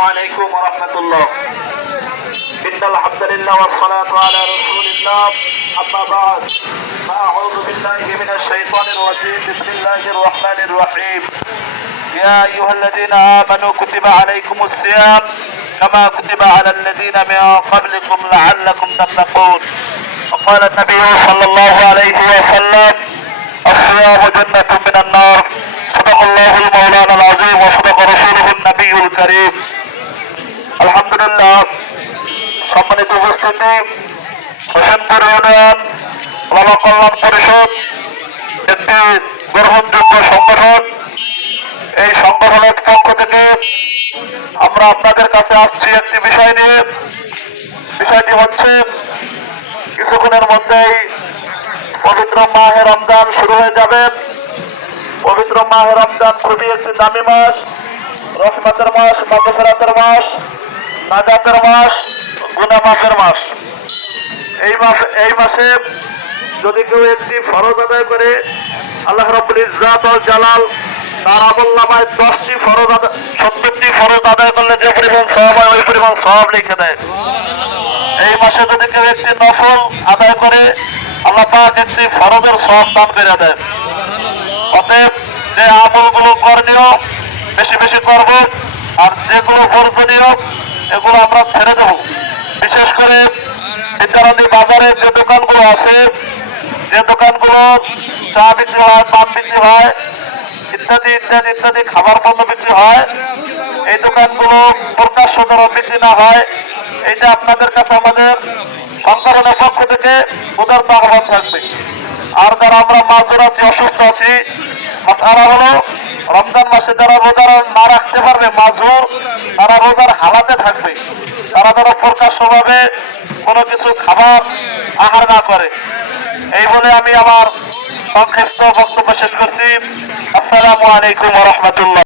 عليكم ورحمة الله. إن الحمد لله والصلاة على رسول الله. أما بعد فأعوذ بالله من الشيطان الرجيم. بسم الله الرحمن الرحيم. يا أيها الذين آمنوا كتب عليكم الصيام كما كتب على الذين من قبلكم لعلكم تتقون. وقال النبي صلى الله عليه وسلم الصيام جنة من النار. صدق الله المولانا العظيم وصدق رسوله النبي الكريم. আলহামদুলিল্লাহ, সম্মানিত উপস্থিতি, হোসেনপুর ইউনিয়ন ওলামা কল্যাণ পরিষদ একটি গ্রহণযোগ্য সংগঠন। এই সংগঠনের পক্ষ থেকে আমরা আপনাদের কাছে আসছি একটি বিষয় নিয়ে। বিষয়টি হচ্ছে, কিছুক্ষণের মধ্যেই পবিত্র মাহে রমজান শুরু হয়ে যাবে। পবিত্র মাহে রমজান খুবই একটি দামি মাস, রহমতের মাস, মাগফিরাতের মাস, নাজাতের মাস, গুনাহ মাফের মাস। এই মাসে যদি কেউ একটি ফরজ আদায় করে, আল্লাহ রাব্বুল ইজ্জাত ওয়াল জালাল তার আমলনামায় 10টি ফরজ 70টি ফরজ আদায় করলে যে পরিমাণ সওয়াব হয় ওই পরিমাণ সওয়াব লিখে দেয়। এই মাসে যদি কেউ একটি নফল আদায় করে, আল্লাহ পাক একটি ফরজের সওয়াব দান করে দেয়। অতএব যে আমলগুলো করণীয় বেশি বেশি করব, আর যেগুলো বর্জনীয় এগুলো আমরা ছেড়ে দেব। বিশেষ করে বিদ্যারানী বাজারে যে দোকানগুলো আছে, যে দোকানগুলো চা বিক্রি হয়, পান বিক্রি হয়, ইত্যাদি ইত্যাদি ইত্যাদি খাবার পণ্য বিক্রি হয়, এই দোকানগুলো প্রকাশ্য দ্বারা বিক্রি না হয়, এইটা আপনাদের কাছে আমাদের সংগঠনের পক্ষ থেকে উদারত আহ্বান থাকবে। আর যারা আমরা মাজুর আছি, অসুস্থ আছি, মাসআলা হলো রমজান মাসে যারা রোজা না রাখতে পারবে, মাজুর, তারা রোজার হালাতে থাকবে, তারা যেন প্রকাশ্যভাবে কোনো কিছু খাবার আহার না করে। এই বলে আমি আমার সংক্ষিপ্ত বক্তব্য শেষ করছি। আসসালামু আলাইকুম ওয়া রাহমাতুল্লাহ।